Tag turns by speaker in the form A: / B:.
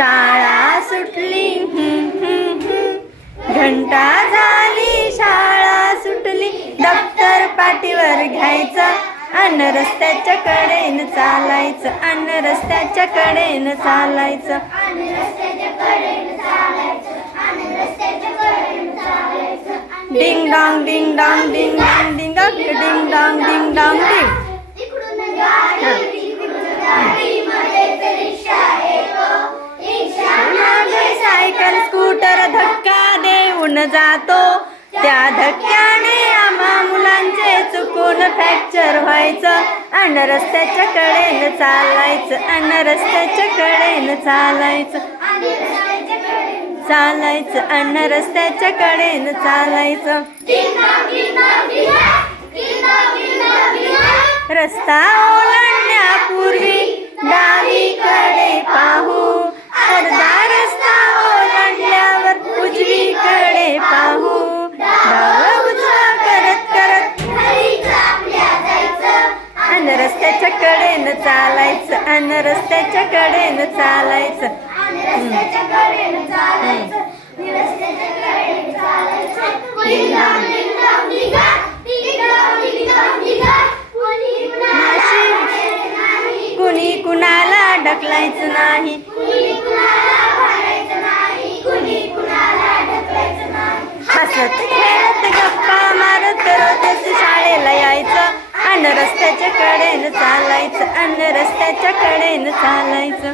A: शाळा सुटली. घंटा झाली शाळा सुटली. दप्तर पाठीवर घ्यायचं अन रस्त्याच्या कडेन चालायचं. अन रस्त्याच्या कडेन चालायचं.
B: आणि रस्त्याच्या चालायचं आणि चालायचं
A: ding dong ding dong ding dong ding dong ding dong ding. जातो. त्या धक्क्याने आम्हा मुलांचे चुकून फ्रॅक्चर व्हायचं. अन रस्त्याच्या कडेन चालायचं अन रस्त्याच्या कडेन चालायचं. चालायचं अन रस्त्याच्या कडेन चालायचं. रस्ता ओलांडण्यापूर्वी डावीकडे पाहू. रस्त्याच्या कडेन चालायचं. अन रस्त्याच्या कडेन चालायचं.
B: आणि रस्त्याच्या कडेने चालायचं रस्त्याच्या कडेन चालायचं
A: अन रस्त्याच्या कडेन चालायचं.